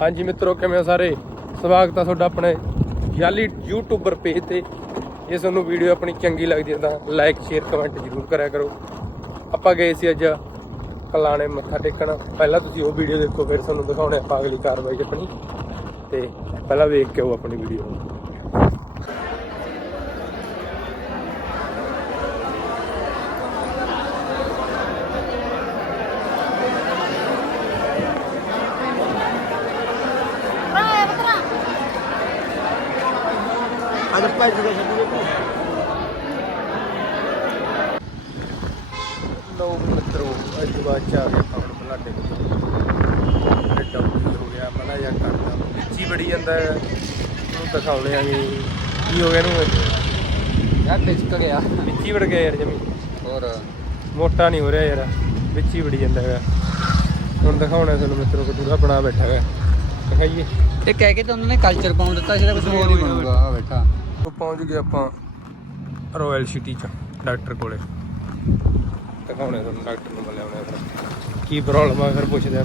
ਹਾਂਜੀ ਮਿੱਤਰੋ, ਕਿਵੇਂ ਹੋ ਸਾਰੇ? ਸਵਾਗਤ ਆ ਤੁਹਾਡਾ ਆਪਣੇ ਯਾਲੀ ਯੂਟਿਊਬਰ ਪੇਜ ਤੇ। ਜੇ ਤੁਹਾਨੂੰ ਵੀਡੀਓ ਆਪਣੀ ਚੰਗੀ ਲੱਗਦੀ ਹੈ ਤਾਂ ਲਾਈਕ ਸ਼ੇਅਰ ਕਮੈਂਟ ਜ਼ਰੂਰ ਕਰਿਆ ਕਰੋ। ਆਪਾਂ ਗਏ ਸੀ ਅੱਜ ਕਲਾਣੇ ਮੱਥਾ ਟੇਕਣ। ਪਹਿਲਾਂ ਤੁਸੀਂ ਉਹ ਵੀਡੀਓ ਦੇਖੋ, ਫਿਰ ਤੁਹਾਨੂੰ ਦਿਖਾਉਣੇ ਆਪਾਂ ਅਗਲੀ ਕਾਰਵਾਈ ਆਪਣੀ। ਤੇ ਪਹਿਲਾਂ ਵੇਖ ਕੇ ਆਓ ਆਪਣੀ ਵੀਡੀਓ ਅੱਜ ਭਾਈ ਜੀ ਦਾ ਛੱਡੀ ਦੇਖੋ ਲੋ ਮਿੱਤਰੋ ਅੱਜ ਬਾਅਦ ਚ ਆ ਗਏ ਆਪਾਂ ਹੁਣ ਬਲਾਡੇ ਤੋਂ ਐਡਾ ਉੱਪਰ ਹੋ ਗਿਆ ਮਨਾ ਜਾਂ ਕਰਦਾ ਵਿੱਚ ਹੀ ਬੜੀ ਜਾਂਦਾ ਹੈ। ਉਹਨੂੰ ਦਿਖਾਉਣੇ ਆ ਵੀ ਕੀ ਹੋ ਗਿਆ ਇਹਨੂੰ। ਯਾਰ ਡਿਸਕ ਗਿਆ। ਵਿੱਚ ਹੀ ਵੜ ਗਿਆ ਯਾਰ ਜਮੀ। ਹੋਰ? ਮੋਟਾ ਨਹੀਂ ਹੋ ਰਿਹਾ ਯਾਰ। ਵਿੱਚ ਹੀ ਵੜੀ ਜਾਂਦਾ ਹੈਗਾ। ਹੁਣ ਦਿਖਾਉਣਾ ਤੁਹਾਨੂੰ ਮਿੱਤਰੋ ਕਟੂਰਾ ਬਣਾ ਬੈਠਾ ਹੈਗਾ। ਦਿਖਾਈਏ। ਇਹ ਕਹਿ ਕੇ ਤਾਂ ਉਹਨਾਂ ਨੇ ਕਲਚਰ ਪਾਉਣ ਦਿੱਤਾ ਸੀ ਕੁਝ ਹੋਰ ਹੀ ਬਣੂਗਾ। ਆ ਬੈਠਾ। ਪਹੁੰਚ ਗਏ ਆਪਾਂ ਰਾਇਲ ਸਿਟੀ ਚ ਡਾਕਟਰ ਕੋਲੇ। ਦਿਖਾਉਣੇ ਤੁਹਾਨੂੰ ਡਾਕਟਰ ਨੂੰ ਮਿਲਿਆ ਉਹਨੇ ਫਿਰ। ਕੀ ਪ੍ਰੋਬਲਮ ਆ ਫਿਰ ਪੁੱਛਦੇ ਆ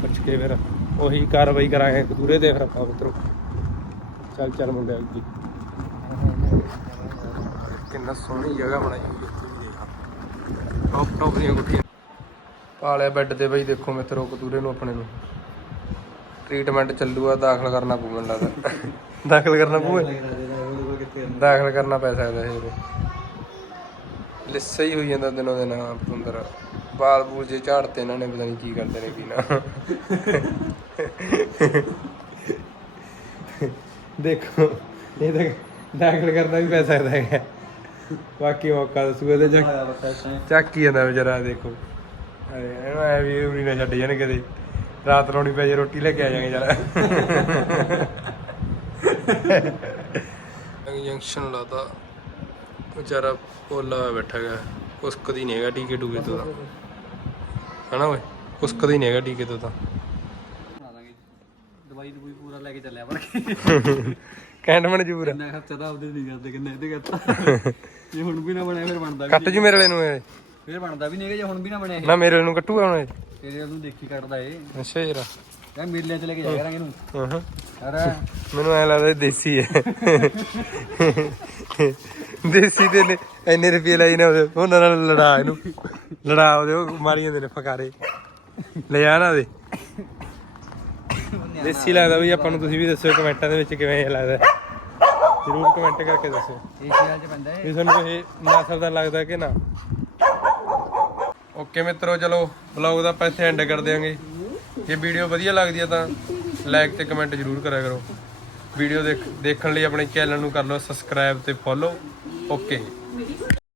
ਪੁੱਛ ਕੇ ਫਿਰ ਉਹੀ ਕਾਰਵਾਈ ਕਰਾਂਗੇ ਕਤੂਰੇ ਦੇ ਫਿਰ ਆਪਾਂ ਮਿੱਤਰੋ ਚੱਲ ਚੱਲ ਮੁੰਡੇ ਅੱਗੇ ਕਿੰਨਾ ਸੋਹਣੀ ਜਗ੍ਹਾ ਬਣਾਈ ਹੋਈ ਹੈ ਇੱਥੇ ਵੀ ਦੇਖ। ਟੌਪ ਟੌਪ ਦੀਆਂ ਗੁੱਠੀਆਂ ਪਾਲਿਆ ਬੈੱਡ ਤੇ ਬਈ ਦੇਖੋ ਮਿੱਤਰੋ ਕਤੂਰੇ ਨੂੰ ਆਪਣੇ ਨੂੰ। ਟ੍ਰੀਟਮੈਂਟ ਚੱਲੂਗਾ ਦਾਖਲ ਕਰਨਾ ਪਊ ਮੈਨੂੰ ਲੱਗਦਾ। ਦਾਖਲ ਕਰਨਾ ਪਊ ਦਾਖਲ ਕਰਨਾ ਪੈ ਸਕਦਾ ਇਹ ਲਿੱਸਾ ਹੀ ਹੋਈ ਜਾਂਦਾ ਦਿਨੋਂ ਦਿਨ ਅੰਦਰ ਬਾਲ ਬੂਲ ਜੇ ਝਾੜਤੇ ਇਹਨਾਂ ਨੇ ਪਤਾ ਨਹੀਂ ਕੀ ਕਰਦੇ ਨੇ ਕੀ ਨਾ। ਦੇਖੋ ਇਹ ਤਾਂ ਦਾਖਲ ਕਰਨਾ ਵੀ ਪੈ ਸਕਦਾ ਹੈ ਬਾਕੀ ਮੌਕਾ ਦੱਸੂਗਾ ਤੇ ਚੱਕ ਚੱਕ ਹੀ ਜਾਂਦਾ ਵਿਚਾਰਾ ਦੇਖੋ। ਅਰੇ ਇਹਨੂੰ ਐ ਵੀ ਉਰੀ ਨਾ ਛੱਡ ਜਾਣ ਕਿਤੇ। ਰਾਤ ਰੋਣੀ ਪੈ ਜੇ ਰੋਟੀ ਲੈ ਕੇ ਆ ਜਾਾਂਗੇ ਚੱਲ। ਜੰਕਸ਼ਨ ਲਾਤਾ। ਵਿਚਾਰਾ ਪੋਲਾ ਬੈਠਾ ਹੈਗਾ। ਉਸਕਦੀ ਨਹੀਂ ਹੈਗਾ ਟੀਕੇ ਟੂਕੇ ਤੋਂ ਤਾਂ। ਹਨਾ ਓਏ? ਉਸਕਦੀ ਨਹੀਂ ਹੈਗਾ ਟੀਕੇ ਤੋਂ ਤਾਂ। ਦਵਾਈ ਦਵਾਈ ਪੂਰਾ ਲੈ ਕੇ ਚੱਲਿਆ ਕੈਂਟ ਮਨਜੂਰ ਖਰਚਾ ਤਾਂ ਆਪਦੇ ਨਹੀਂ ਕਰਦੇ ਕਿੰਨਾ ਇਹਦੇ ਕਰਤਾ ਜੇ ਹੁਣ ਵੀ ਨਾ ਬਣਿਆ ਫਿਰ ਬਣਦਾ ਵੀ ਕੱਟ ਜੂ ਮੇਰੇ ਵਾਲੇ ਨੂੰ ਇਹ। ਫਿਰ ਬਣਦਾ ਵੀ ਨਹੀਂ ਹੈਗਾ ਜੇ ਹੁਣ ਵੀ ਨਾ ਬਣਿਆ ਇਹ। ਨਾ ਮੇਰੇ ਵਾਲੇ ਨੂੰ ਕੱਟੂਗਾ ਹੁਣ ਇਹ। ਤੇਰੇ ਨੂੰ ਦੇਖੀ ਕੱਟਦਾ ਇਹ ਅੱਛਾ ਯਾਰ। ਯਾਰ ਮੇਲੇ ਚ ਲੈ ਕੇ ਜਾਇਆ ਕਰਾਂਗੇ ਇਹਨੂੰ। ਹਾਂ। ਹਾਂ ਯਾਰ ਮੈਨੂੰ ਐ ਲੱਗਦਾ ਦੇਸੀ ਹੈ ਦੇਸੀ ਦੇ ਨੇ ਇੰਨੇ ਰੁਪਏ ਲਾਈ ਨੇ ਉਹਦੇ ਉਹਨਾਂ ਨਾਲ ਲੜਾ ਇਹਨੂੰ। ਲੜਾ ਉਹਦੇ ਉਹ ਮਾਰੀ ਜਾਂਦੇ ਨੇ ਫਕਾਰੇ। ਲੈ ਜਾ ਨਾ ਦੇ ਦੇਸੀ ਲੱਗਦਾ ਵੀ ਆਪਾਂ ਨੂੰ ਤੁਸੀਂ ਵੀ ਦੱਸਿਓ ਕਮੈਂਟਾਂ ਦੇ ਵਿੱਚ ਕਿਵੇਂ ਲੱਗਦਾ। ਜ਼ਰੂਰ ਕਮੈਂਟ ਕਰਕੇ ਦੱਸਿਓ। ਇਹ ਸਿਆਲ ਚ ਪੈਂਦਾ ਇਹ ਵੀ ਤੁਹਾਨੂੰ ਇਹ ਨਸਲ ਦਾ ਲੱਗਦਾ ਕਿ ਨਾ? ਓਕੇ ਮਿੱਤਰੋ, ਚਲੋ ਵਲੌਗ ਦਾ ਆਪਾਂ ਇੱਥੇ ਐਂਡ ਕਰ ਦਿਆਂਗੇ। ਜੇ ਵੀਡੀਓ ਵਧੀਆ ਲੱਗਦੀ ਹੈ ਤਾਂ ਲਾਈਕ ਤੇ ਕਮੈਂਟ ਜ਼ਰੂਰ ਕਰਿਆ ਕਰੋ। ਵੀਡੀਓ ਦੇਖ ਦੇਖਣ ਲਈ ਆਪਣੇ ਚੈਨਲ ਨੂੰ ਕਰ ਲਓ ਸਬਸਕ੍ਰਾਈਬ ਤੇ ਫੋਲੋ ਓਕੇ।